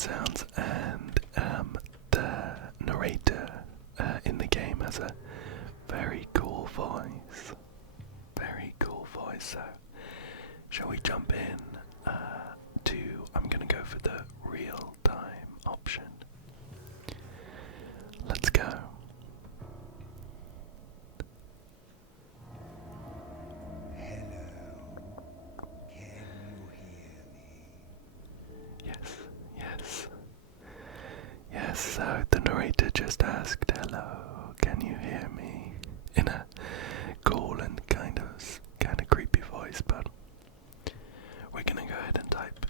good sounds, and the narrator in the game has a very cool voice. Very cool voice. So, shall we jump in to? I'm gonna go for the real time option. Let's go. Hello. Can you hear me? Yes. Yes, so the narrator just asked, hello, can you hear me? In a cool and kind of creepy voice, but we're gonna go ahead and type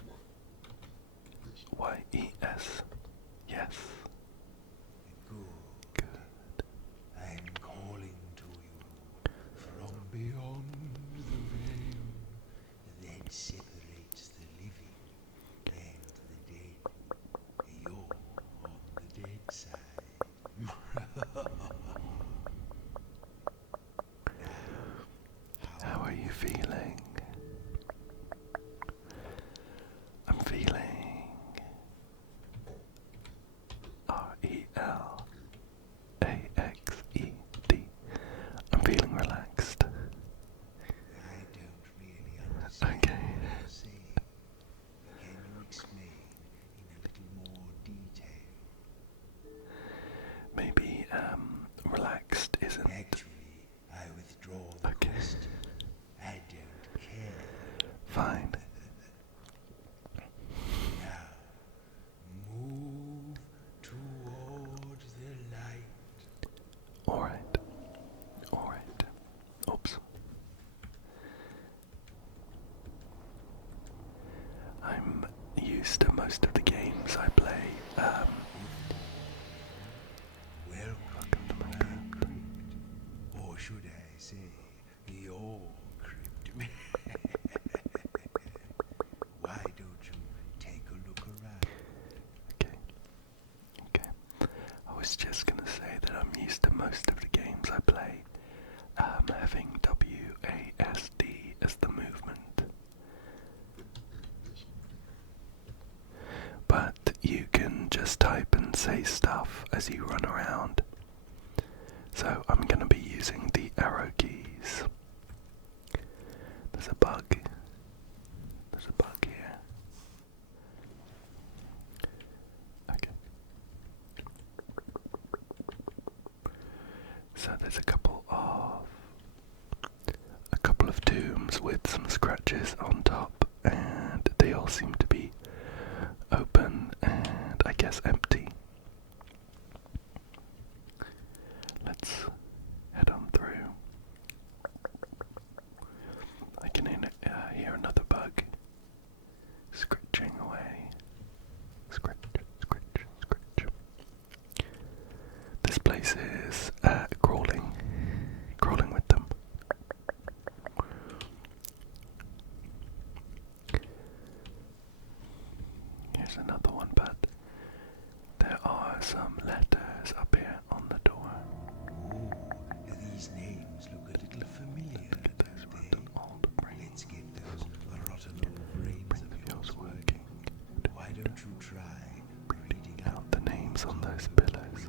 Y-E-S. Yes. Good. I'm calling to you from beyond the veil that separates the living and the dead. You're on the dead side. How are you feeling? I'm feeling R-E-L-A-X-E-D. I'm feeling relaxed. I don't really understand Okay. what you're saying. Can you explain in a little more detail? Maybe relaxed isn't. Actually, I withdraw the Okay. question. I don't care. Fine. Now, move toward the light. Alright. Oops. I'm used to most of the games I play. Welcome to my crypt. Or should I say, your crypt. Why don't you take a look around? Okay. I was just gonna say that I'm used to most of the games I play, having WASD as the movement. But you can just type and say stuff as you run around. So I'm gonna be using the arrow keys. There's a bug here. Okay. So there's a couple of tombs with some scratches on top, and they all seem to be open and I guess empty. Let's head on through. I can hear another bug scratching away. Scratch. This place is crawling with them. Here's another one, but there are some letters up here on the door. Ooh, these names look a little familiar, don't they? Let's get those rotten old brains of yours working. Why don't you try reading out The names on those pillars.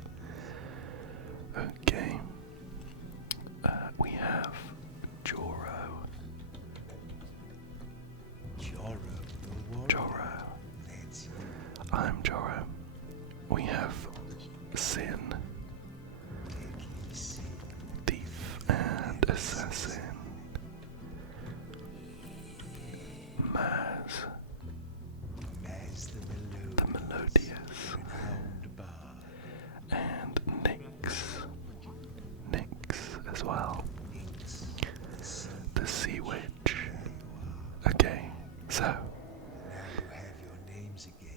Okay. We have Joro. Joro the warrior? Joro. That's you. I'm Joro. We have Sin, Deadly sin. Thief and Assassin. Maz, Maz the melodious. renowned bard. And Nyx as well. Nyx, The Sea Witch. Okay, so now you have your names again.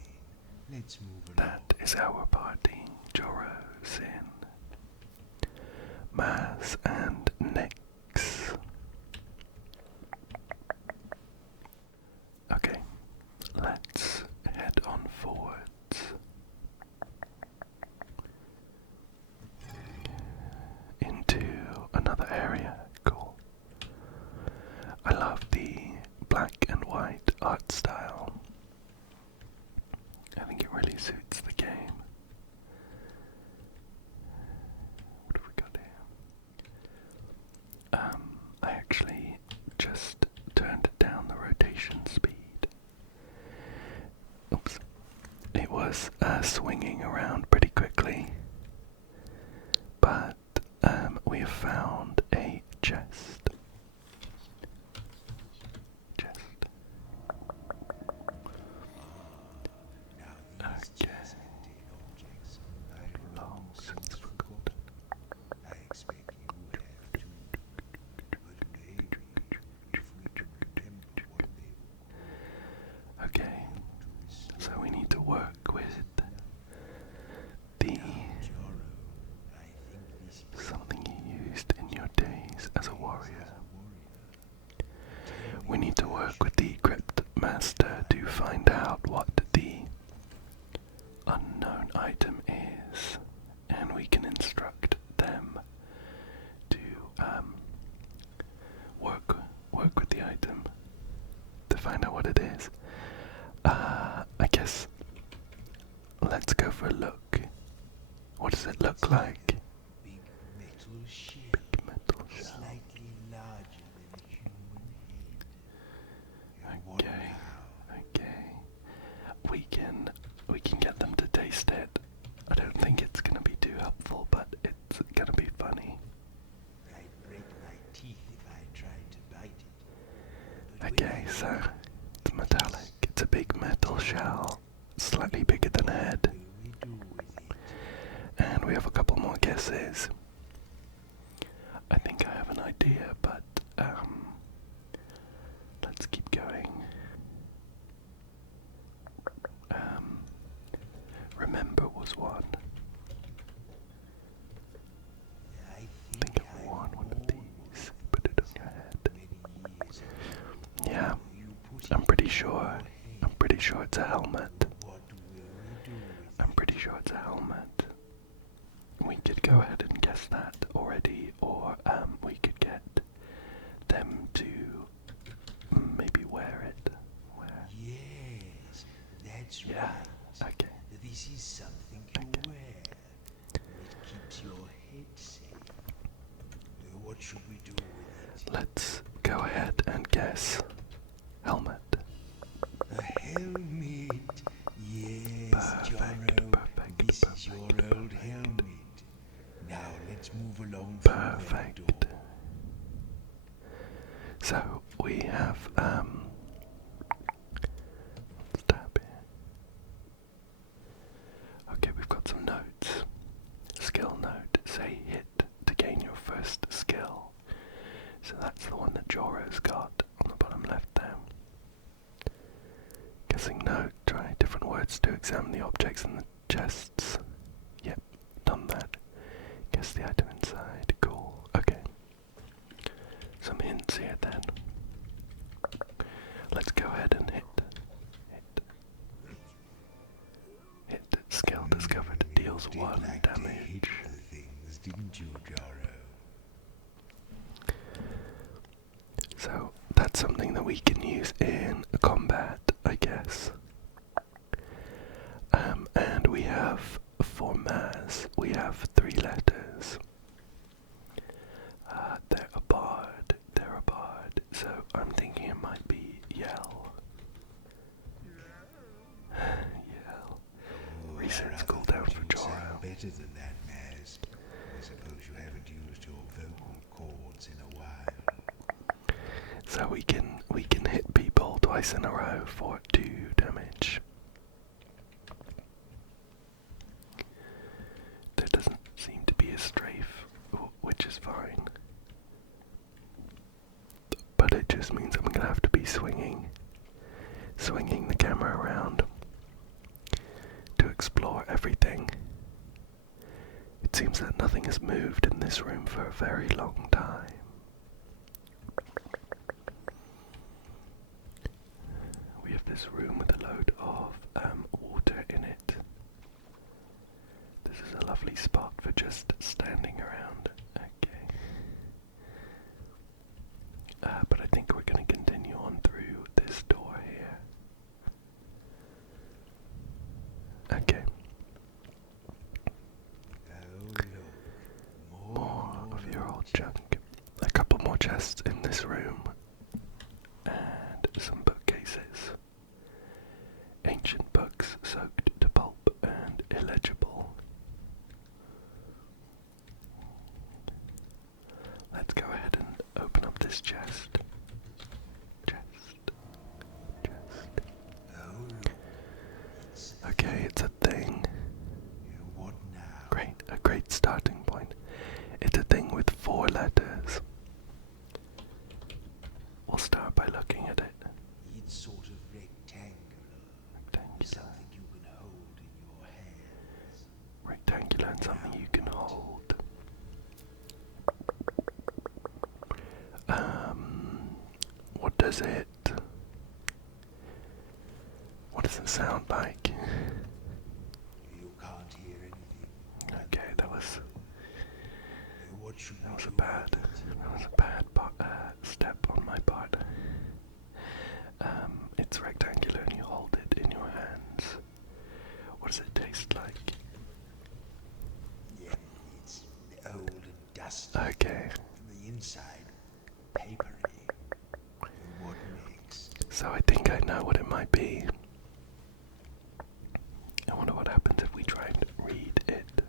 Let's move along. that is our party. Joro, Sin, Maz, and Nyx. Okay, let's head on forwards. Into another area. Cool. I love the black and white art style. I think it really around pretty quickly, but we have found a chest. Now these chests contain objects I've long since forgotten. I expect you have too. But maybe if we can remember what they were Okay, so we need to work with the something you used in your days as a warrior. We need to work with the Cryptmaster to find out what the unknown item is, and we can instruct them to work with the item to find out what it is. I guess let's go for a look. What does it look like? big metal shell, Big metal shell. slightly larger than a human head. And what Okay, now? okay. We can get them to taste it. I don't think it's gonna be too helpful, but it's gonna be funny. I'd break my teeth if I tried to bite it. But Okay, so it's metallic. It's a big metal shell, slightly bigger than a head. what will we do with it? And we have a couple more guesses. I think I have an idea, but let's keep going. Remember was one. I Think of one of these. Put it on your head. many years ago. Yeah, You put I'm it pretty in sure. your head. I'm pretty sure it's a helmet. What will we do with I'm pretty sure it's a helmet. We could go ahead and guess that already, or we could get them to maybe wear it. Wear. Yes, that's Yeah. right. Okay. This is something you wear. It keeps your head safe. What should we do with it? Let's go ahead and guess helmet. A helmet. Yes, Perfect, Joro. perfect, This is your perfect, old perfect. helmet. Now let's move along through that Perfect. door. So we have let's tap here. Okay, we've got some notes. Skill note. Say hit to gain your first skill. So that's the one that Joro's got on the bottom left there. Guessing note. Try different words to examine the objects in the chests. Yep, done that. Guess the item inside. Cool. Okay. Some hints here then. Let's go ahead and hit. Hit. Skill discovered. Deals Did 1 like to hit damage. the things, didn't you, Joro? So that's something that we can use in combat, I guess. And we have for Maz, we have 3 letters. They're a bard. So I'm thinking it might be yell. Yell. Reset's cooldown for Joro. Joro. Better than that, Maz. I suppose you haven't used your vocal cords in a while. So we can hit people twice in a row for 2 damage. There doesn't seem to be a strafe, which is fine. But it just means I'm gonna have to be swinging the camera around to explore everything. It seems that nothing has moved in this room for a very long time. We have this room with a load of water in it. This is a lovely spot for just standing around. Okay. But I think we're going to continue on through this door here. Okay. Oh, look. More of your old junk. A couple more chests in this room. And some bookcases. Ancient books soaked to pulp and illegible. this chest. Chest. Oh, look. It's Okay, it's a thing. what now? Great, a great starting point. It's a thing with 4 letters. We'll start by looking at it. It's sort of rectangular. Something you can hold in your hands. Rectangular and something you can hold. What does it sound like? You can't hear anything. Okay, that was a bad step on my part. It's rectangular and you hold it in your hands. What does it taste like? Yeah, it's old and dusty. Okay, The inside, papery. What next? so I think I know what it might be. I wonder what happens if we try and read it.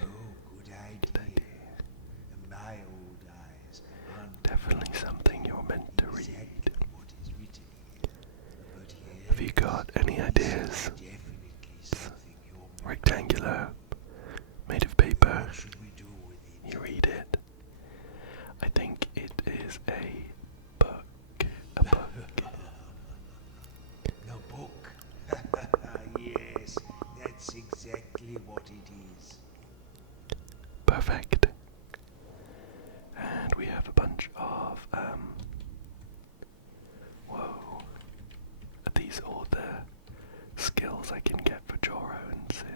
Oh, good idea. My old eyes aren't Definitely something you're meant to read. exactly what is written here. But here Have you got any ideas? definitely something you're meant Rectangular, made of paper. What should we do with it? You read it. I think it is a book. A book. The book. Yes, that's exactly what it is. Perfect. And we have a bunch of whoa. Are these all the skills I can get for Joro and Sin?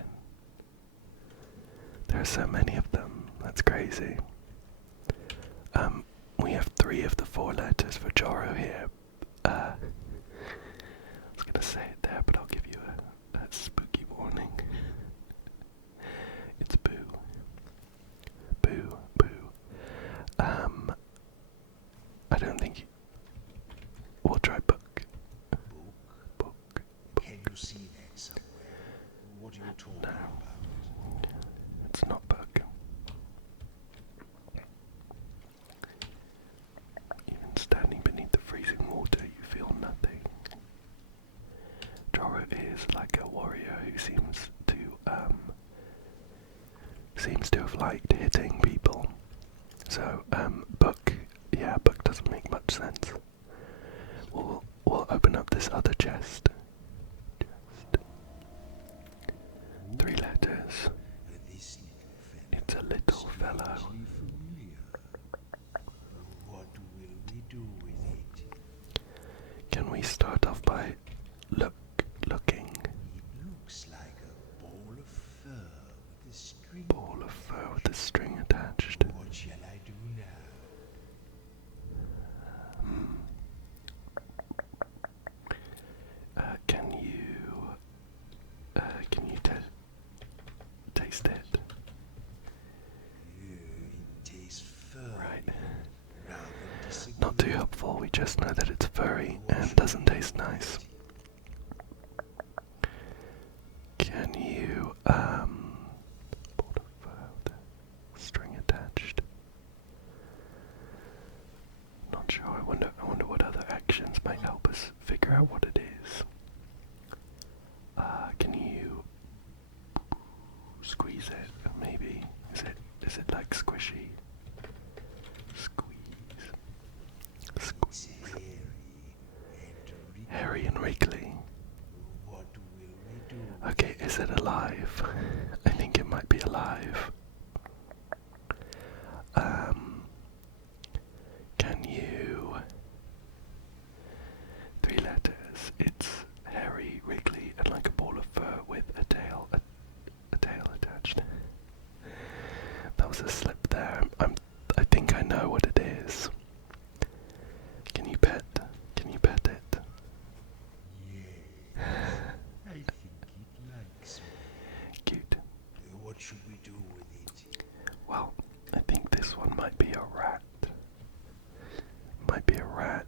There are so many of them. That's crazy. We have 3 of the 4 letters for Joro here. I was gonna say it there, but I'll give you a spooky warning. It's boo. Boo, boo. I don't think we'll try book. Book. Can you see that somewhere? What are you talking about? It's not book. Even standing beneath the freezing water, you feel nothing. Joro is like a warrior who seems to have liked hitting people. So, book, yeah, book doesn't make much sense. We'll open up this other chest. 3 letters. This little fellow. It's a little fellow. Strangely familiar. What will we do with it? Can we start off by looking? It looks like a ball of fur with a string. Ball of fur with a string attached. What shall I do now? Can you taste it? It tastes furry. Right. Rather disagreeable. Not too helpful. We just know that it's furry and doesn't taste nice. Can you ball of fur with a string attached? Not sure. I wonder what other actions might help us figure out what it is. Can you squeeze it? Maybe is it like squishy? Squeeze. It's hairy and wriggly. Hairy and wriggly. What will we do? Okay, is it alive? I think it might be alive. Can you... 3 letters. It's hairy, wriggly, and like a ball of fur with a tail attached. That was a slip there. I think I know what it is. Can you pet it? Yes, I think it likes me. Cute. What should we do with it? Well, I think this one might be a rat. Might be a rat.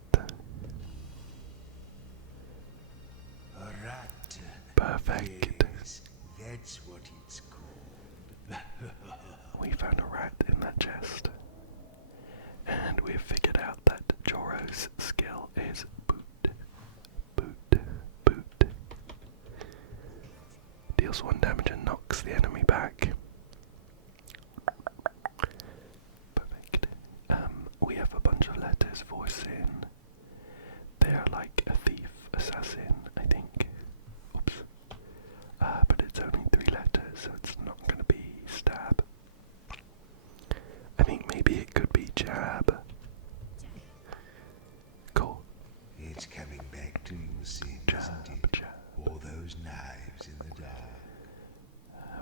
A rat. Perfect. Yes, that's what it's called. We found a rat in that chest. And we've is boot. Boot. Boot. Deals 1 damage and knocks the enemy back. Perfect. We have a bunch of letters for sin. They're like a thief, assassin, I think. Oops. But it's only 3 letters, so it's not gonna be stab. I think maybe it could be jab. Cool. It's coming back to you, Sin, Jab, isn't it? jab. All those knives in the dark.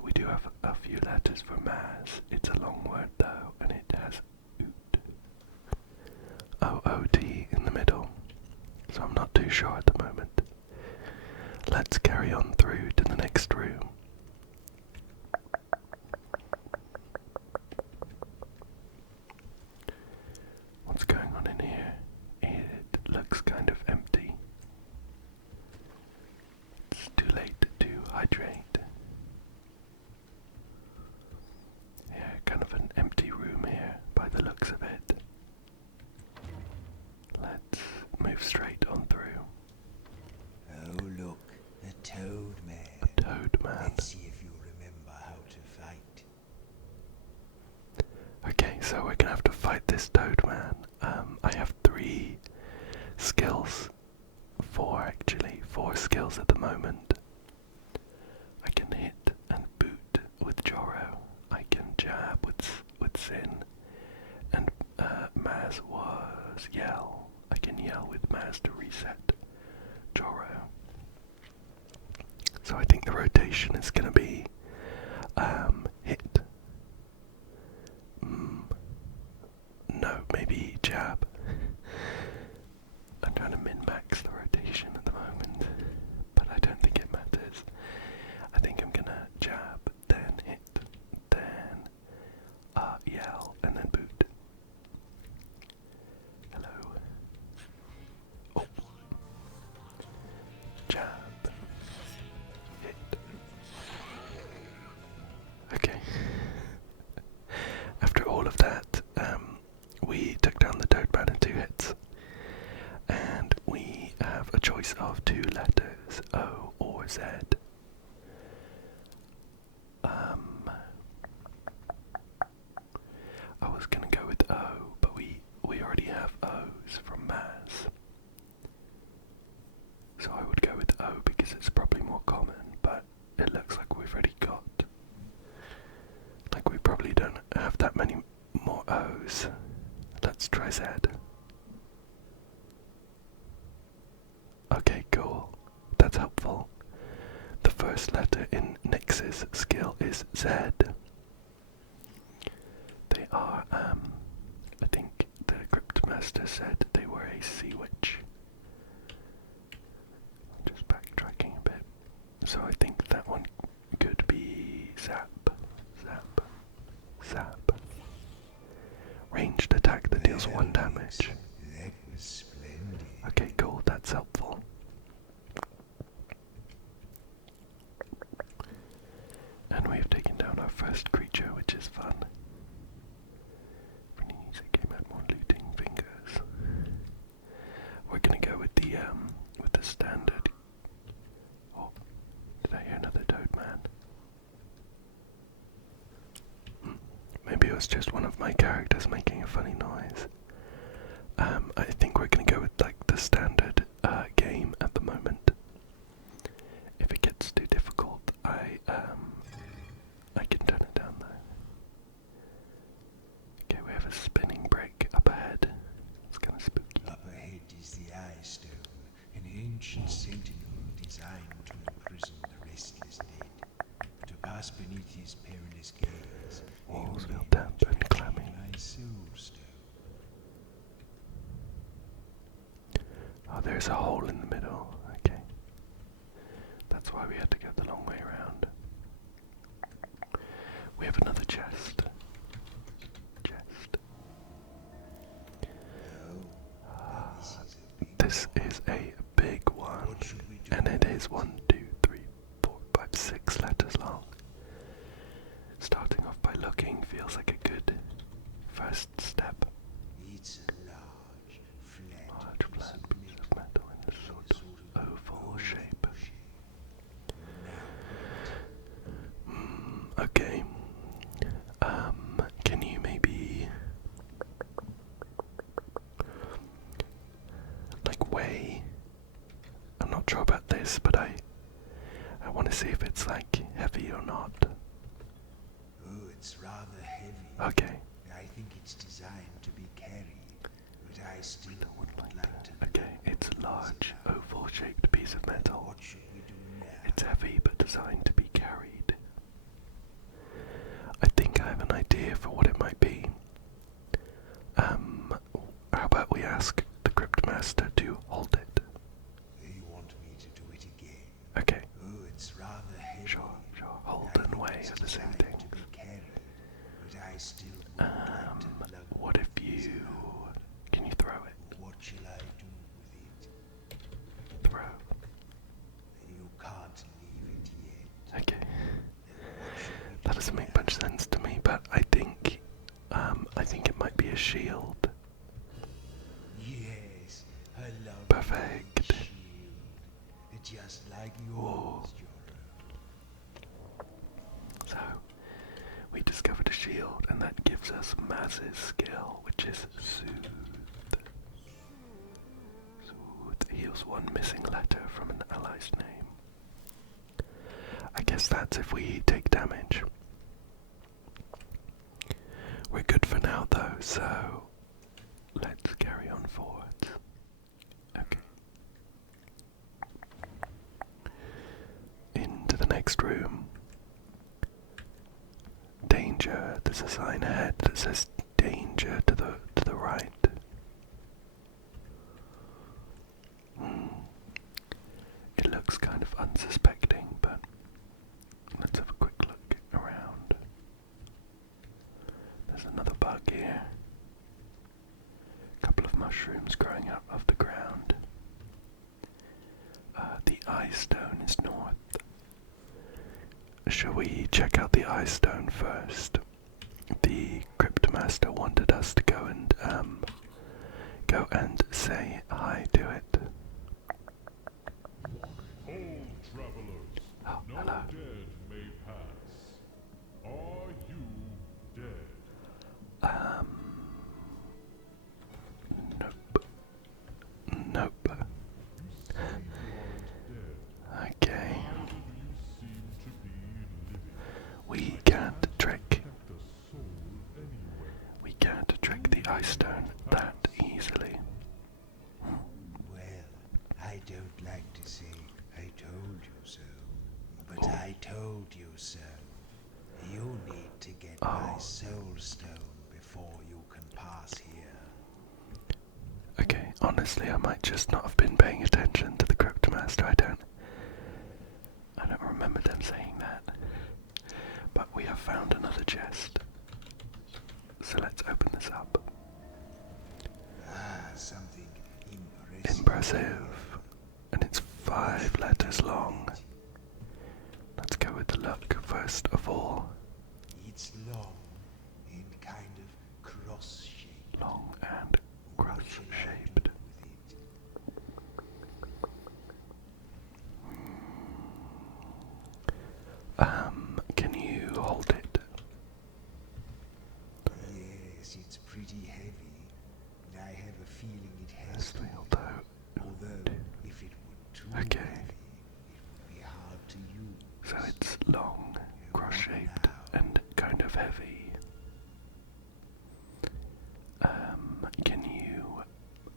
We do have a few letters for Maz. It's a long word though, and it has oot. O-O-T in the middle. So I'm not too sure at the moment. Let's carry on through to the next room. What's going on in here? It looks kind of empty. It's too late to hydrate. Yeah, kind of an empty room here by the looks of it. Let's move straight on through. Oh, look, the Toad Man. A toad man. Let's see if you remember how to fight. Okay, so we're gonna have to fight this toad man. I have 3 skills. 4 skills at the moment. I can hit and boot with Joro. I can jab with Sin. And Maz was yell. I can yell with Maz to reset Joro. So I think the rotation is gonna be hit. No, maybe jab. I'm trying to min-max the rotation at the moment, but I don't think it matters. I think I'm gonna jab, then hit, then yell, and then boot. Hello. Oh. Jab. Hit. Okay. After all of that, we took down the toad man in 2 hits. And we have a choice of 2 letters, O or Z. I was gonna go with O, but we already have O's from Maz. So I would go with O because it's probably more common, but it looks like we've already got. Like we probably don't have that many more O's. Let's try Z. Okay, cool. That's helpful. The first letter in Nyx's skill is Z. They are, I think the Cryptmaster said they were a sea witch. Just backtracking a bit. So I think that one could be Zap. Zap. Zap. Ranged attack that deals 1 damage. That was splendid. Okay, cool, that's helpful. And we've taken down our first creature, which is fun. Pretty easy game, had more looting fingers. We're gonna go with the standard. Oh, did I hear another toad man? Maybe it was just one of my characters making a funny noise. I think we're gonna go with like the standard game at the moment. If it gets too difficult, I can turn it down though. Okay, we have a spinning brick up ahead. It's kind of spooky. Up ahead is the Eyestone, an ancient sentinel designed to imprison the restless dead. To pass beneath his perilous gaze, Walls they feel will damp and clammy. my soulstone. Oh, there's a hole in the middle. Okay. That's why we had to go the long way around. We have another chest. This is a big one, and it is 1, 2, 3, 4, 5, 6 letters long. Starting off by looking feels like a good first step. It's a large, flat Large, flat piece of weigh. I'm not sure about this, but I want to see if it's like heavy or not. Oh, it's rather heavy. Okay. I think it's designed to be carried, but I still would like to. Okay, it's a large, oval-shaped piece of metal. What should we do now? It's heavy, but designed to be carried. I think I have an idea for what it might be. How about we ask the Cryptmaster to hold it? You want me to do it again? Okay. Oh, it's rather heavy. Sure. Hold and weigh are the same thing. To be carried, but I still would like to lug What if you... Can you throw it? What shall I do with it? Throw. You can't leave it yet. Okay. That doesn't make much sense to me, but I think it might be a shield. Yes, a lovely Perfect. shield. Just like yours, So, we discovered a shield, and that gives us Maz's skill, which is Soothe. Soothe heals one missing letter from an ally's name. I guess that's if we take damage. We're good for now, though, so let's carry on forwards. Okay. Into the next room. Danger. There's a sign ahead that says danger to the right. It looks kind of unsuspecting, but let's have a quick look around. There's another bug here. A couple of mushrooms growing up off the ground. The Eyestone is north. Shall we check out the Eyestone first? The Cryptmaster wanted us to go and say hi to it. Hold, travelers. Oh, No hello. dead may pass. Are you dead? Nope. Nope. You say you aren't dead. Okay. Why do you seem to be living? We can't trick. Protect the soul anyway. We can't trick the Eyestone that easily. Well, I don't like to say I told you so, but I told you so. You need to get my soulstone before you can pass here. Okay, honestly, I might just not have been paying attention to the Cryptmaster. I don't remember them saying that. But we have found another chest. So let's open this up. Something impressive. Impressive. And it's 5 letters long. Let's go with the look first of all. It's long and kind of cross-shaped. Long and cross-shaped. Can you hold it? Yes, it's pretty heavy. I have a feeling it has Yes, to be. although. Although, if it were too Okay. heavy, it would be hard to use. So it's long, cross-shaped, and kind of heavy.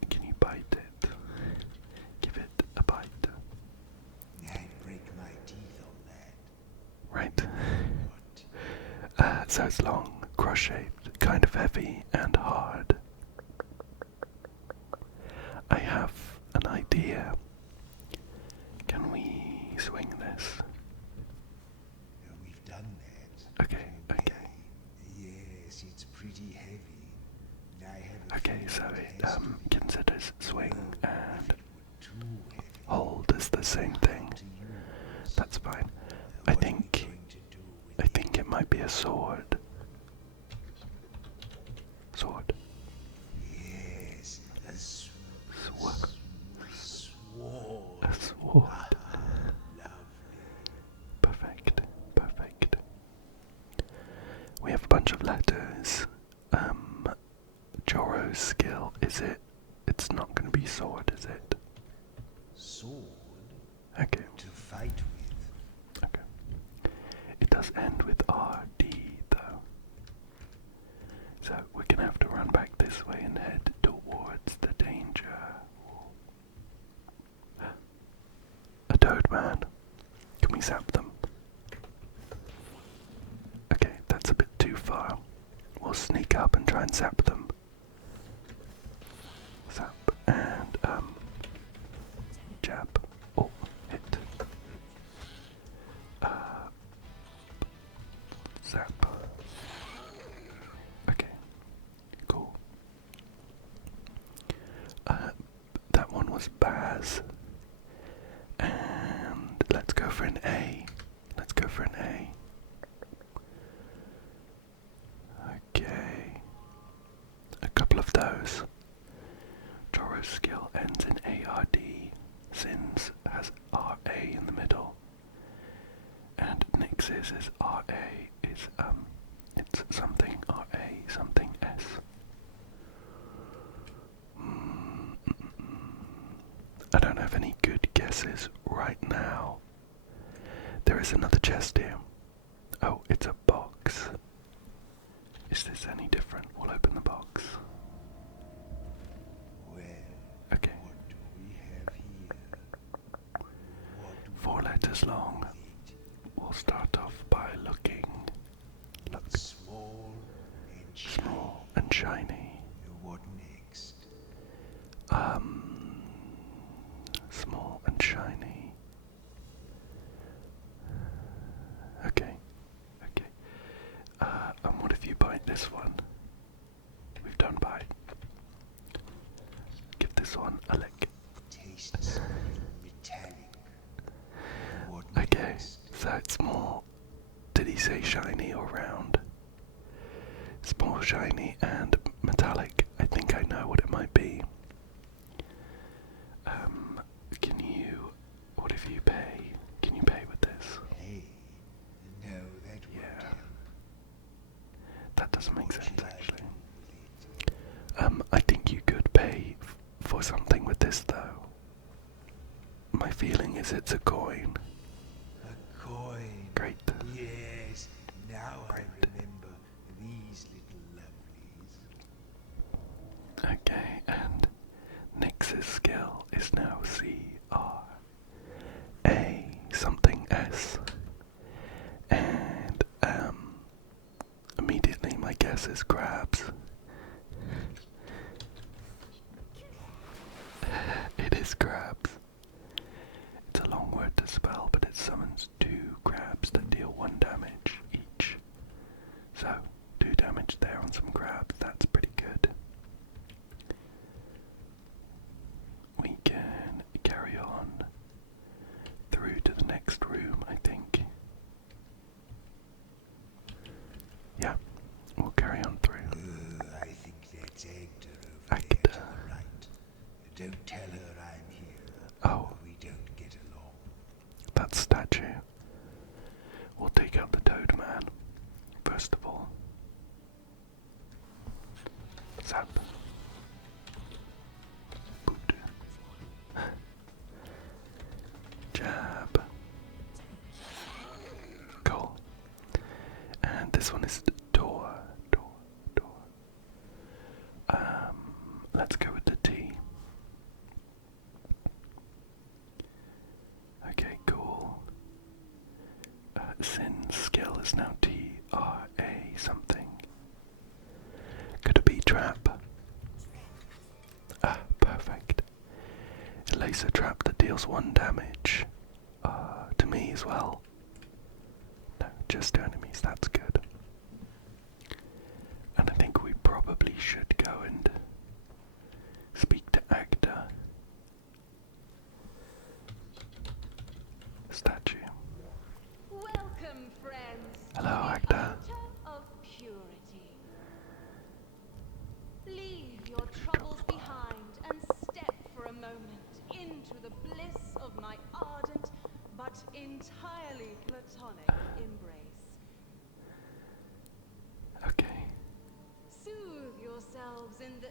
Can you bite it? Give it a bite. I'd break my teeth on that. Right. What? So it's long, cross-shaped, kind of heavy, and hard. I have an idea. Can we swing this? We've done that. Okay. Yes, it's pretty heavy. I have a Okay, feeling so it it has to be. considers swing Although, and if it were too heavy, hold is the same thing. to use. That's fine. I What are we think going to do with it might be a sword. Sword. Yes, a Sword. sword. A sword. Lovely. Perfect. We have a bunch of letters. Joro's skill, is it? It's not going to be sword, is it? sword Okay. to fight with. Okay. It does end with RD though. So we're gonna have to run back this way and head towards the danger. A toad man. Can we zap them? Okay, that's a bit too far. We'll sneak up and try and zap them. Zap and jab. Oh, hit. Zap. Okay, cool. That one was Baz. And let's go for an A. Let's go for an A. Okay. A couple of those. Joro's skill ends in ARD. Sin's has RA in the middle. And Nyx's is RA is it's something RA, something S. I don't have any good guesses right now. There is another chest here. Oh, it's a box. Is this any different? We'll open the box. Well, Okay. what do we have here? What do 4 letters long. it? We'll start off by looking. Look, Small and shiny. small and shiny. What next? Small and shiny. Okay, okay. And what if you bite this one? We've done bite. Give this one a lick. Tastes metallic. What Okay, next? so it's more. Did he say shiny or round? It's more shiny and metallic. I think I know what it might be. Can you? What if you pay? Can you pay with this? Hey, no, that won't Yeah. help. That doesn't make What sense should I actually. do with it? I think you could pay for something with this though. My feeling is it's a coin. A coin. Great. Yes, now I remember these little lovelies. Okay, and Nyx's skill is now CRA something S. And immediately my guess is crabs. It is crabs. It's a long word to spell, but it summons 2 crabs that deal 1 damage each. So, 2 damage there on some crabs, that's pretty good. We can carry on through to the next room, I think. Yeah, we'll carry on through. I think that's Agda over there Agda. to the right. Don't tell her I'm here. Oh. Or we don't get along. That statue. We'll take out the Toad Man, first of all. Zap. Boot. Jab. Cool. And this one is door. Let's go with the T. Okay, cool. Sin's skill is now TRA something. Could it be trap? Ah, perfect. A laser trap that deals 1 damage. To me as well. No, just to enemies, that's good. And I think we probably should go and speak to Agda. Statue. Welcome, friends. Hello, to the Agda. altar of purity. Leave your troubles behind and step for a moment into the bliss of my ardent but entirely platonic embrace. Okay. Soothe yourselves in the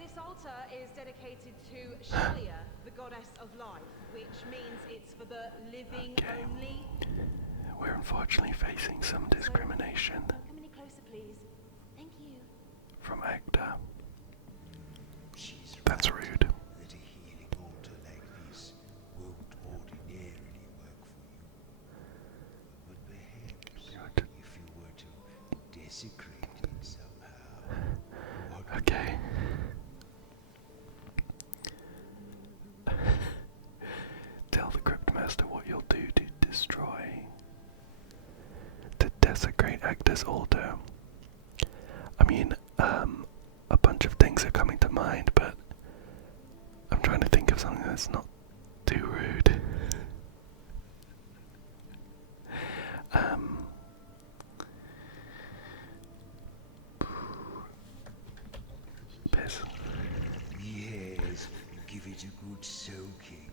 This altar is dedicated to Shalia, the goddess of life, which means it's for the living Okay. only. We're unfortunately facing some discrimination Don't come any closer, please. Thank you. from Actor. She's That's right rude. that a healing altar like this won't ordinarily work for you. But perhaps if you were to desecrate it somehow, what would Okay. Tell the Cryptmaster what you'll do to destroy. To desecrate Actor's altar. I mean, a bunch of things are coming to mind, but I'm trying to think of something that's not too rude. Piss. Yes, give it a good soaking.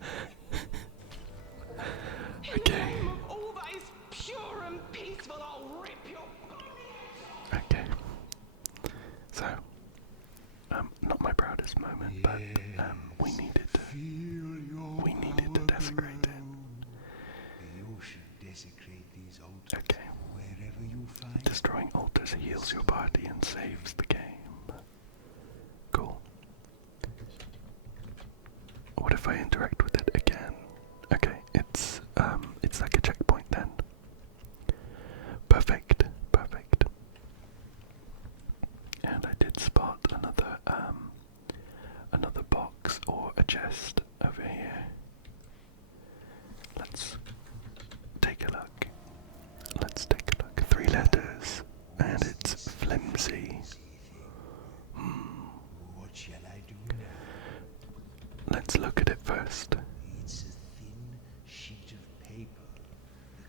Okay. All that is pure and peaceful, I'll rip your... Okay. So, not my proudest moment, but we needed to desecrate it. You should desecrate these altars Okay. wherever you find Destroying altars heals your party and saves the game. Cool. What if I interact with it again? Okay, it's like a checkpoint then. Perfect, perfect. And I did spot another box or a chest over here. Let's take a look. Let's take a look. 3 letters, and it's flimsy. what shall I do now? Let's look at it first. It's a thin sheet of paper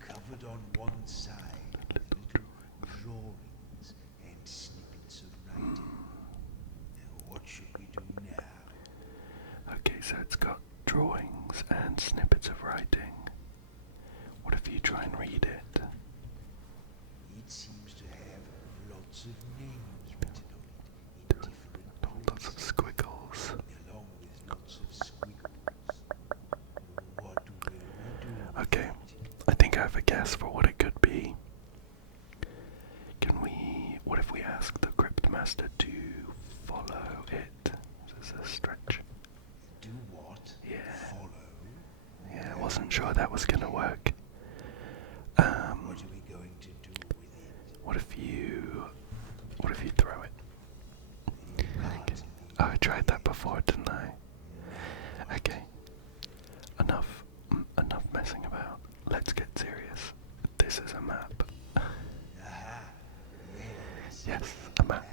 covered on one side with little drawings and snippets of writing. Now, what should we do now? Okay, so it's got drawings and snippets of writing. What if you try and read it? It seems to have lots of names written on it in different Lots of places, squiggles. along with lots of squiggles. What will we do? Okay, I think I have a guess for what it could be. What if we ask the Cryptmaster to follow it? This is a stretch. Do what? Yeah. Follow? Yeah, I wasn't sure that was gonna work. What are we going to do with it? What if you throw it? Okay. Oh, I tried that before, didn't I? Okay. Enough messing about. Let's get serious. This is a map. Aha! Yes, a map.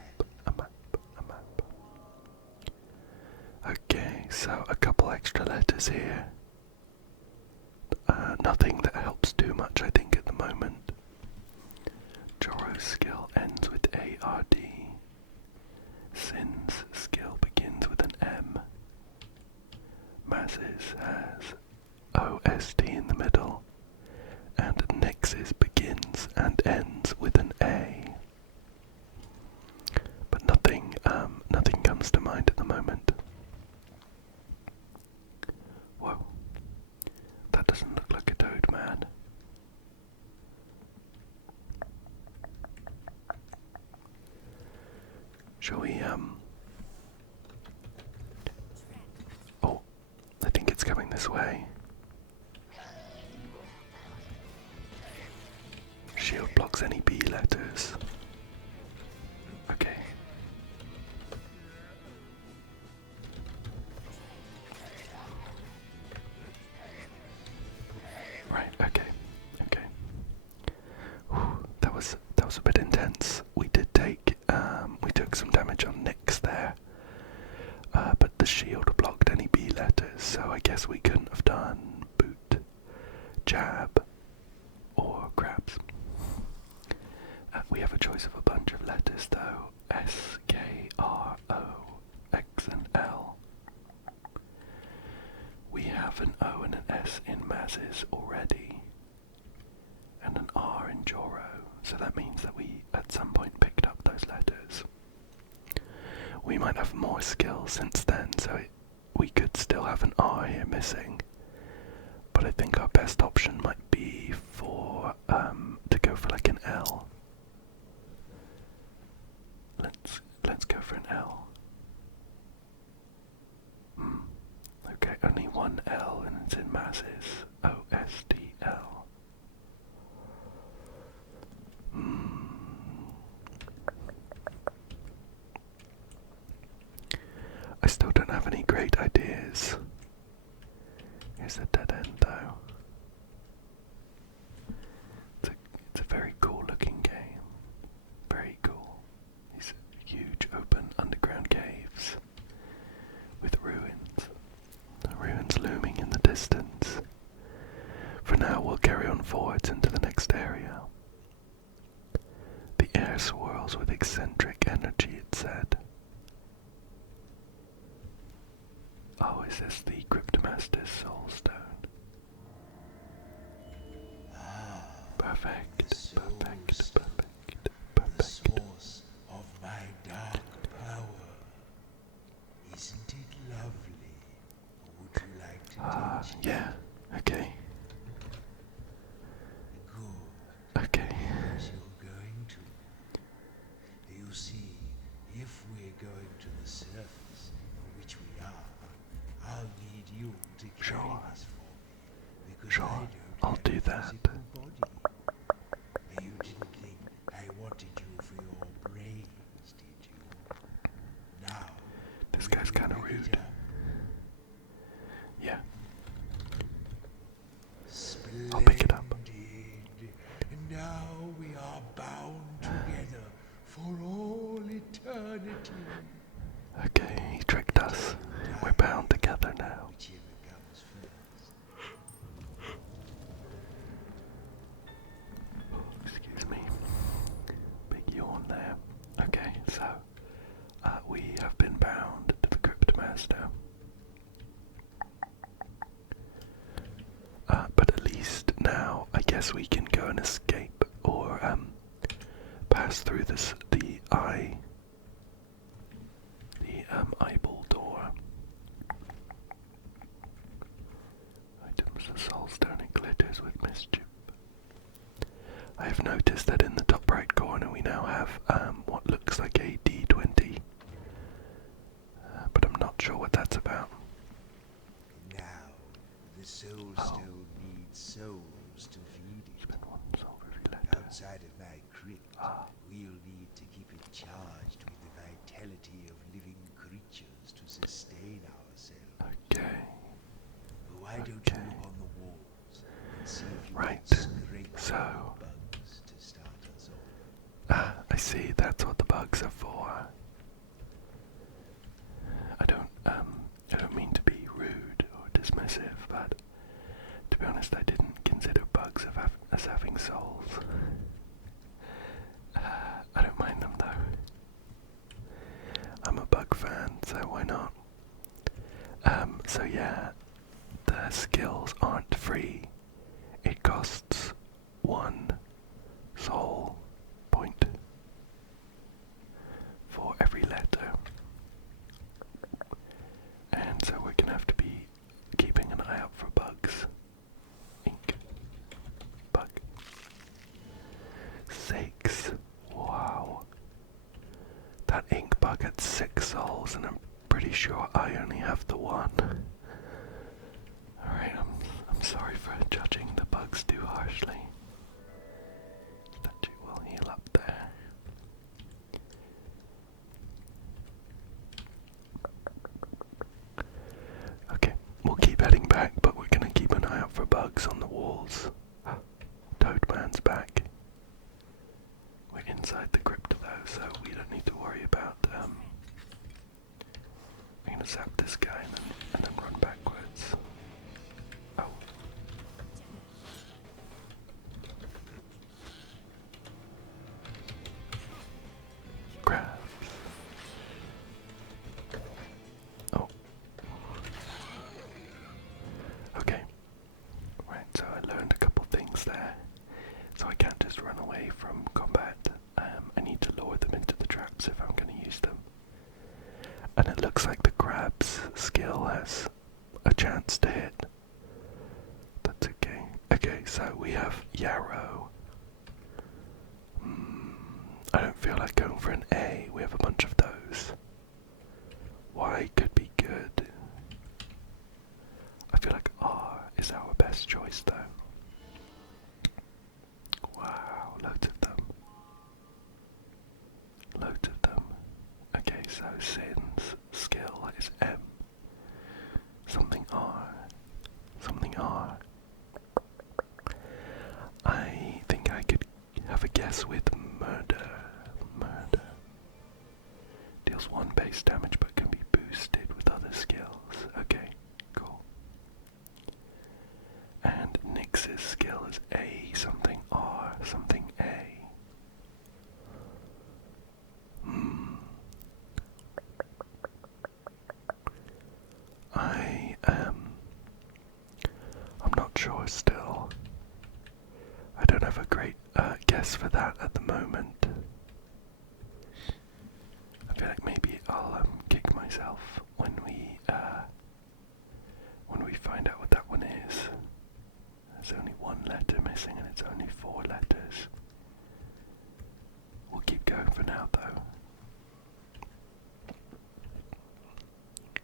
Okay, so a couple extra letters here. Nothing that helps too much, I think, at the moment. Joro's skill ends with ARD. Sin's skill begins with an M. Maz's has OST in the middle. And Nyx's begins and ends with an A. But nothing comes to mind at the moment. Whoa. That doesn't look like a toad, man. Shall we, Oh, I think it's coming this way. Shield blocks any B letters. Okay. Right, okay. Whew, that was a bit intense. We took some damage on Nyx there. But the shield blocked any B letters, so I guess we couldn't have done boot, jab, or grabs. We have a choice of a bunch of letters though. S, K, R, O, X, and L. We have an O and an S in Maz's already, and an R in Joro, so that means that we at some point picked up those letters. we might have more skills since then, so we could still have an R here missing. But I think our best option might be for to go for like an L. Let's go for an L. Okay, only one L and it's in masses. OSTL. I still don't have any great ideas. Here's a dead end though. It's a very cool looking game. Very cool. These huge open underground caves with ruins. The ruins looming in the distance. For now we'll carry on forwards into the next area. The air swirls with eccentric energy, it said. Oh, is this the Cryptmaster's soulstone? Perfect, perfect, perfect, The perfect. source of my dark power. Isn't it lovely? Would you like to touch it? Yeah, okay, Good. okay. Yes, you're going to. You see, if we're going to the surface, which we are, I'll need you to carry Sure. this for me. Because Sure, I don't I'll have do a that. physical body. You didn't think I wanted you for your brains, did you? Now, This will guy's you kinda pick it rude. up? Yeah, I'll pick it up. Splendid. And now we are bound together for all eternity. Okay, he tricked us. We're bound together now. Whichever comes first. Excuse me. Big yawn there. Okay, so we have been bound to the Cryptmaster. But at least now I guess we can go and escape or pass through the eyeball door. Items of soulstone and glitters with mischief. I have noticed that in the top right corner we now have what looks like a D20, but I'm not sure what that's about. Now, the soulstone needs souls to feed it. Spend one soul for every letter. Outside of my crypt, we'll need to keep it charged with the vitality of living creatures to sustain ourselves. Okay, But why don't you Okay. look on the walls and see if you Right, can scrape so- out the bugs to start us off? I see. That's what the bugs are for. I don't mean to be rude or dismissive, but to be honest, I didn't consider bugs as having souls. I don't mind them though. I'm a bug fan, so why not? So yeah, the skills aren't free. It costs 1 soul point for every letter. And so we're gonna have to be keeping an eye out for bugs. Ink. Bug. 6. Wow. That ink bug had 6 souls, and I'm pretty sure I only have the 1. Alright, I'm sorry for judging the bugs too harshly. Statue will heal up there. Okay, we'll keep heading back, but we're gonna keep an eye out for bugs on the walls. Toadman's back. We're inside the crypt though, so we don't need to worry about we're gonna zap this guy and then run backwards. Oh. Grab. Oh. Okay. Right, so I learned a couple things there. So I can't just run away from combat. I need to lower them into the traps if I'm going to use them. looks like the crab's skill has a chance to hit. That's okay. Okay, so we have Yarrow. I don't feel like going for an A. We have a bunch of those. Y could be good. I feel like R is our best choice though. Wow, loads of them. Loads of them. Okay, so Sin's skill is M. Something R. Something R. I think I could have a guess with Murder. Murder. Deals 1 base damage but can be boosted with other skills. Okay, cool. And Nyx's skill is A something R something A. I'm not sure still. I don't have a great guess for that at the moment. I feel like maybe I'll kick myself when we find out what that one is. There's only one letter missing and it's only 4 letters. We'll keep going for now though.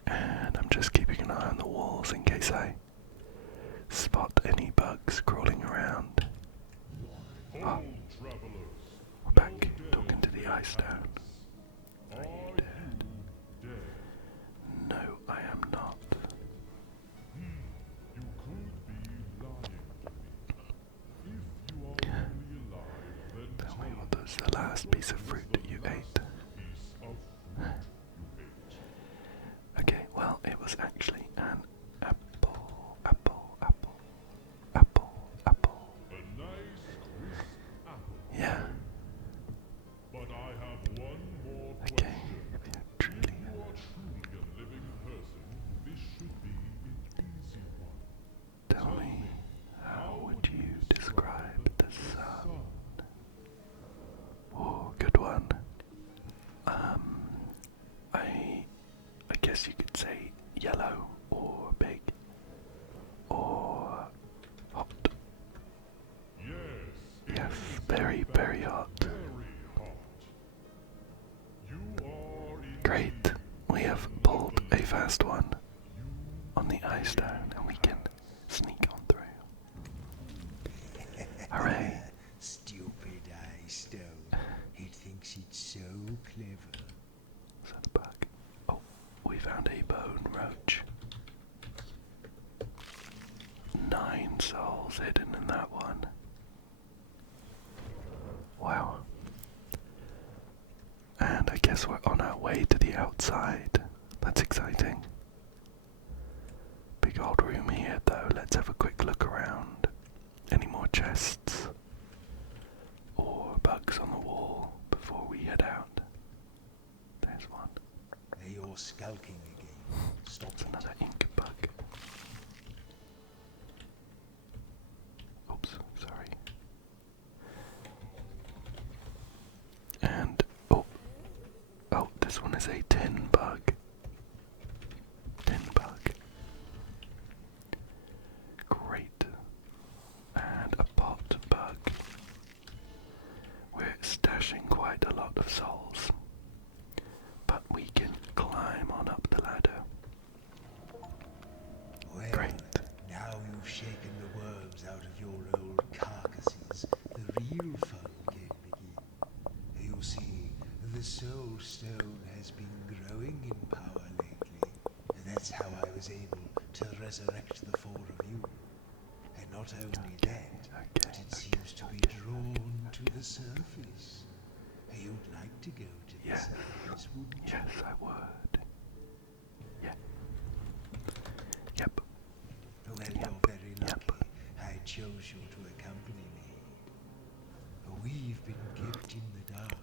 And I'm just keeping an eye on the walls in case I spot any bugs crawling around. Oh, we're back talking to the Eyestone. Are you dead? No, I am not. You could be lying to me. If you are really alive, then Tell me what was the last piece of fruit that you ate. piece of fruit you ate. Okay, well, it was actually an apple, apple, apple, apple, apple. A nice crisp apple. Yeah, But I have one more okay, question. if you're truly... If you are truly a living person, this should be an easy one. Tell me, how would you describe the sun? Oh, good one. I guess you could say yellow or big or hot. Yes, very, very hot. Very hot. You are Great, we have pulled a fast one on the Eyestone and we can sneak on through. Hooray! Stupid Eyestone. He thinks it's so clever. Is that a bug? Oh, we found a bone roach. 9 souls hidden in that one. Wow. And I guess we're on our way to the outside. That's exciting. Big old room here though. Let's have a quick look around. Any more chests? Or bugs on the wall before we head out? There's one. You're skulking again. Stop That's it. another ink bug. Oops, sorry. And oh, this one is a tin bug. Tin bug. Great. And a pot bug. We're stashing quite a lot of souls, but we can climb on up the ladder. Well, Great. now you've shaken the worms out of your old carcasses, the real fun can begin. You see, the soulstone has been growing in power lately, and that's how I was able to resurrect the 4 of you. And not only that, but it seems to be drawn to the surface. You'd like to go to the Yes. surface, wouldn't you? Yes, I would. Yeah. Yep. Well, Yep. you're very lucky. Yep. I chose you to accompany me. We've been kept in the dark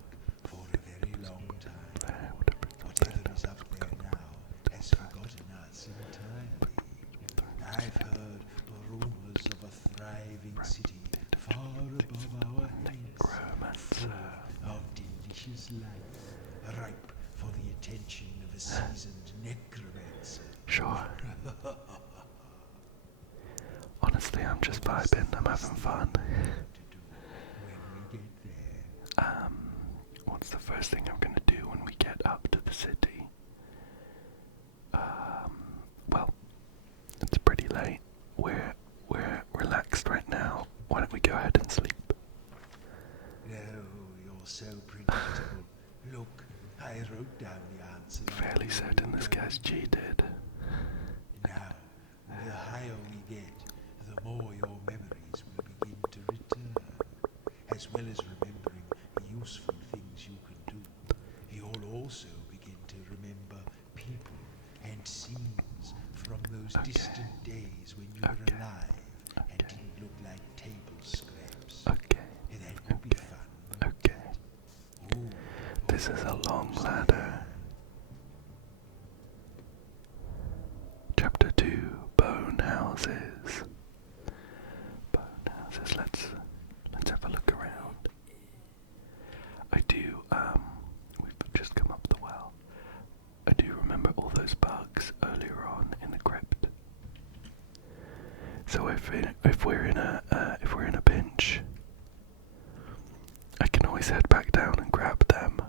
for a very long time. Whatever is up there now has forgotten us entirely. I've heard rumors of a thriving city far above our heads, full of delicious life, ripe for the attention of a seasoned necromancer. Sure. Honestly, I'm just vibing. I'm having fun. To do when we get there. What's the first thing I'm gonna do when we get up to the city? Well, it's pretty late. We're relaxed right now. Why don't we go ahead and sleep? No, you're so predictable. Look, I wrote down the answer. Fairly certain this guy's cheated. Now, the higher we get, the more your memories will begin to return. As well as remembering the useful things you can do, you'll also begin to remember people and scenes from those distant days when you were alive and didn't look like table scraps. Okay. And that would be fun. Okay. Ooh, This is a long ladder. Chapter 2, Bone Houses. Bone Houses, let's have a look around. I do, we've just come up the well. I do remember all those bugs earlier on in the crypt. So if we're in a pinch, I can always head back down and grab them.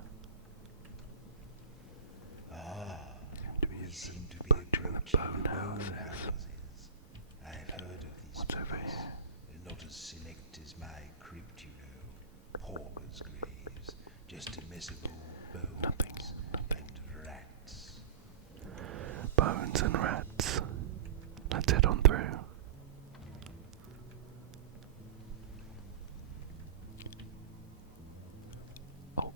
we seem to be Butcher in the approaching bone the bone houses. houses. I've heard of these What's over places. here? They're not as select as my crypt, you know. Paupers' graves, just a mess of old bones Nothing. and rats. Bones and rats. Let's head on through. Oh,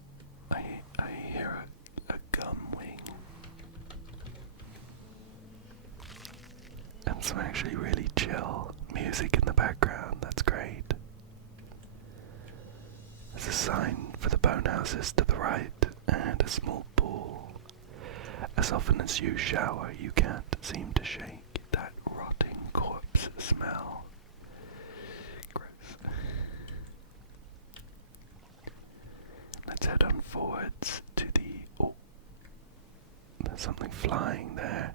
I hear a gum wing. And some actually really chill music in the background. That's great. There's a sign for the bone houses to the right and a small pool. As often as you shower, you can't seem to shake that rotting corpse smell. Gross. Let's head on forwards to the... Oh, there's something flying there.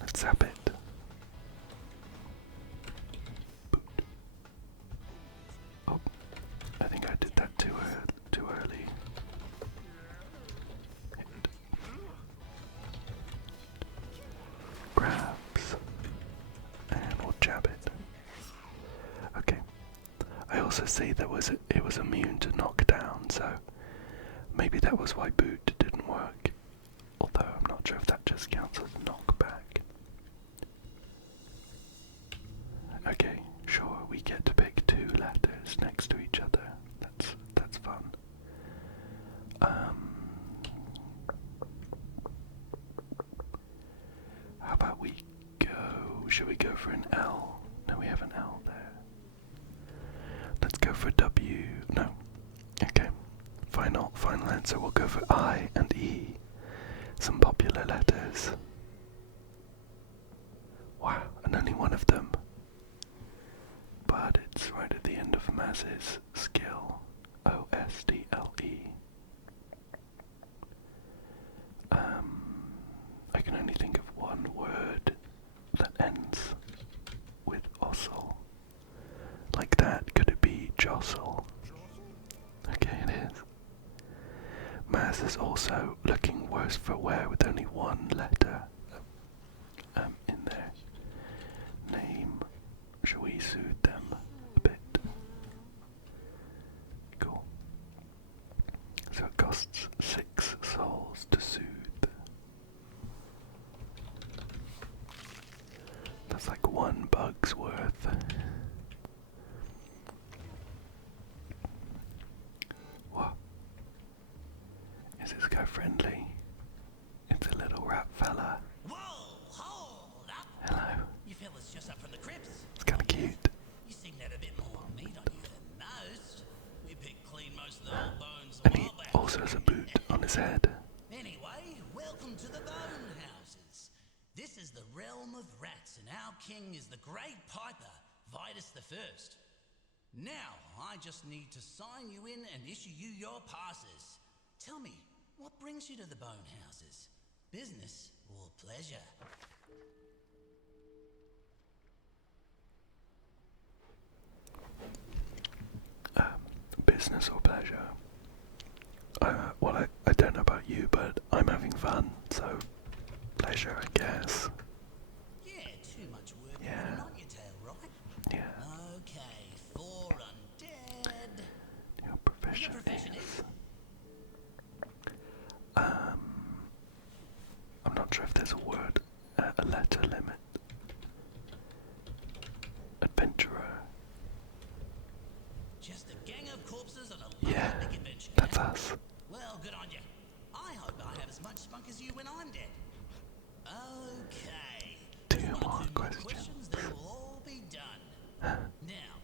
Let's zap it. Boot. Oh, I think I did that too early. Hit. Grabs. And we'll jab it. Okay. I also see it was immune to knockdown, so maybe that was why boot didn't work. Although I'm not sure if that just counts as a knockback. Okay, sure, we get to pick two letters next to each other. That's fun. How about we go? Should we go for an L? No, we have an L there. Let's go for W. No. Okay. Final answer. We'll go for I and E. Some popular letters. Wow, and only one of them. But it's right at the end of Maz's skill. O-S-D-L-E. I can only think of one word that ends with osel. Like that, could it be jostle? Okay, it is. Maz is also looking worse for wear with only one letter in there. Name. Shall we soothe them a bit? Cool. So it costs 6 souls to soothe. That's like 1 bug's worth. What? Is this guy friendly? It's a little rat fella. Whoa, hold up. Hello. You fellas just up from the crypts. It's kinda cute. You seem to have a bit more meat on you than most. We picked clean most of the old bones a And he while back. also has a boot on his head. Anyway, welcome to the bone houses. This is the realm of rats, and our king is the great piper, Vitus the First. Now, I just need to sign you in and issue you your passes. Tell me, what brings you to the Bone Houses? Business or pleasure? Business or pleasure? Well, I don't know about you, but I'm having fun, so pleasure, I guess. Yeah, too much work Yeah. and not your tail, right? Yeah. Okay, 4 undead. Your profession, profession is? I'm not sure if there's a word, a letter limit. Adventurer. Just a gang of corpses on a Yeah, big adventure. that's us. Well, good on you. I hope I have as much spunk as you when I'm dead. Okay. Two Just one or more two more questions. questions, then we'll all be done. Now,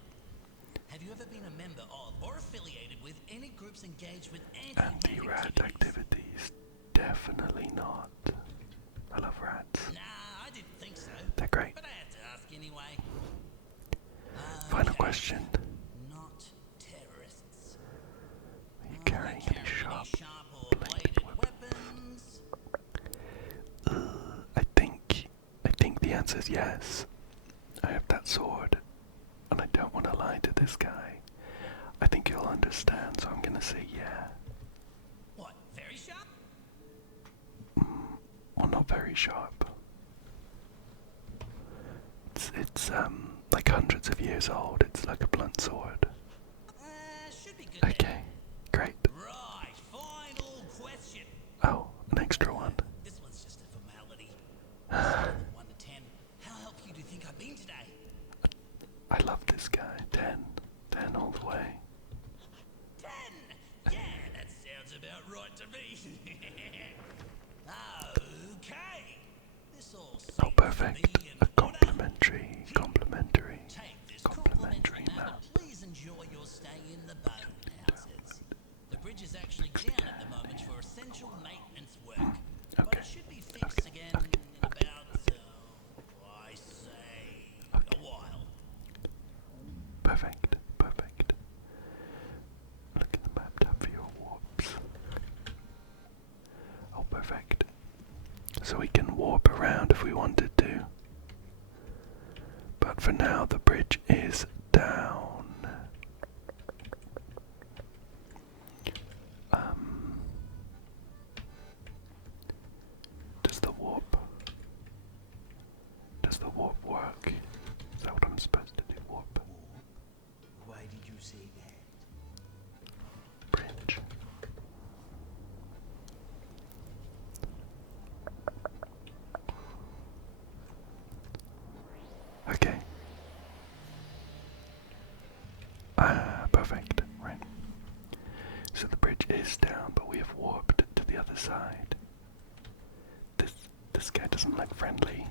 have you ever been a member of or affiliated with any groups engaged with Anti-rat anti-rat activities. Definitely not. I love rats. Nah, I didn't think so. They're great. But I had to ask anyway. Final Okay, question. not terrorists. Are you Are carrying you any sharp or bladed weapons? I think the answer is yes. I have that sword, and I don't want to lie to this guy. I think you'll understand, so I'm gonna say yeah. What, very sharp? Well, not very sharp. It's like hundreds of years old. It's like a blunt sword. Should be good then. Okay, great. Right, final question. Oh, an extra one. This one's just a formality. Scale of 1 to 10. How helpful do you think I've been today? I love this guy. 10. 10 all the way. 10! Yeah, that sounds about right to me. Okay. This all seems Oh, perfect. to be in A order. complimentary Take this complimentary map map. and please enjoy your stay in the Bone Houses. The bridge is actually down at the moment for essential maintenance work. But Okay. it should be fixed again in about, I say, a while. Perfect. Perfect. Look at the map tab for your warps. Oh, perfect. So we can warp around if we wanted to. But for now, the bridge is down. Does the warp work? Is that what I'm supposed to do? Warp. Why did you say that? Bridge. Okay. Perfect. Right. So the bridge is down, but we have warped to the other side. This guy doesn't look friendly.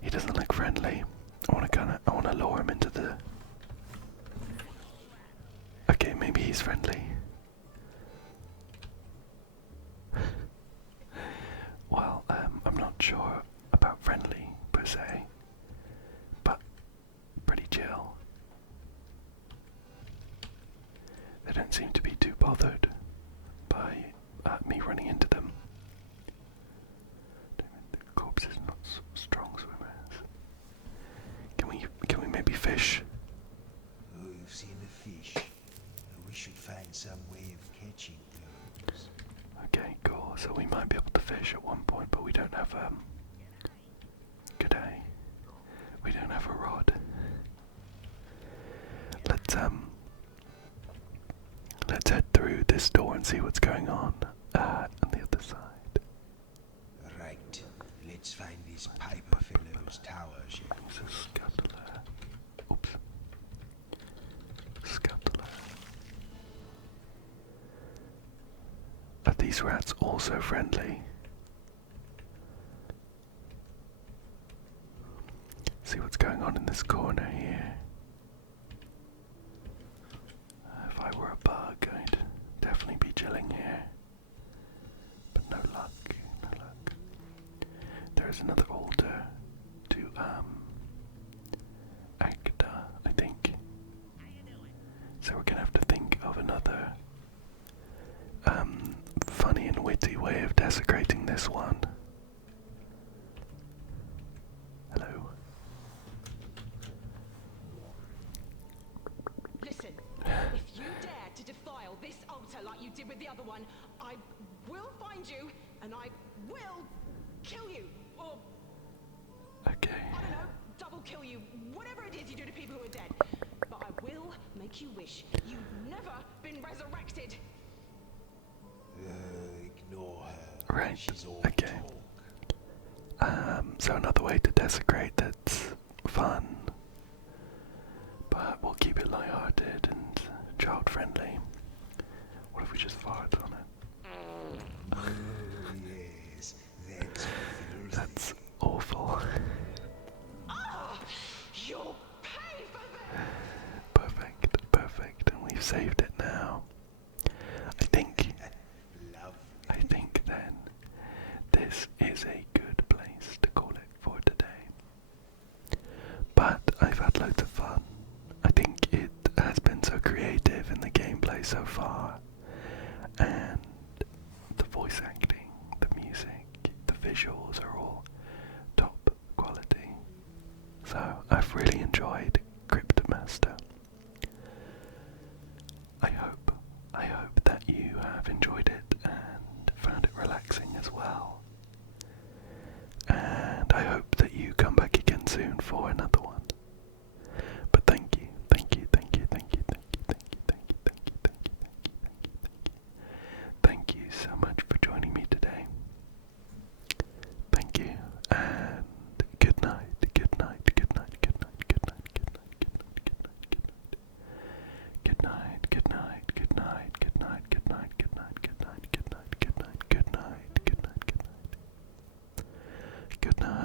He doesn't look friendly. I wanna lure him into the. Okay, maybe he's friendly. Well, I'm not sure about friendly per se, but pretty chill. They don't seem to be too bothered by me running into them. The corpse is not strong swimmers. Can we maybe fish? Oh, you've seen the fish. We should find some way of catching those. Okay, cool. So we might be able to fish at one point, but we don't have G'day. We don't have a rod. Let's head through this door and see what's going on the other side. Right. Let's find this Piper fellow's tower, shall we? It's a scuttler. Oops. Scuttler. Are these rats also friendly? See what's going on in this corner here. If I were a bug, I'd definitely be chilling here. But no luck, no luck. is another altar to Acta, I think. So we're gonna have to think of another funny and witty way of desecrating this one. Hello. Listen, if you dare to defile this altar like you did with the other one, I will find you and I will kill you. Or, Okay. I don't know, double kill you. Whatever it is you do to people who are dead. But I will make you wish you'd never been resurrected. Ignore her. Right, She's all okay. talk. So another way to desecrate that's fun, but we'll keep it light-hearted and child-friendly. What if we just farted on it? Oh, yes, that's filthy. That's awful. Ah, you'll pay for this. Perfect, perfect, and we've saved it now. I think then this is a good place to call it for today. But I've had loads of fun. I think it has been so creative in the gameplay so far, and the voice acting, the music, the visuals are all top quality. So I've really enjoyed Cryptmaster. I hope that you have enjoyed it and found it relaxing as well. And I hope that you come back again soon for another one. But thank you. Thank you so much for joining me today. Thank you, and good night. Good night. Good night. Good night. Good night. Good night. Good night. Good night. Good night. Good night, good night, good night, good night, good night, good night, good night, good night, good night, good night, good night, good night. Good night.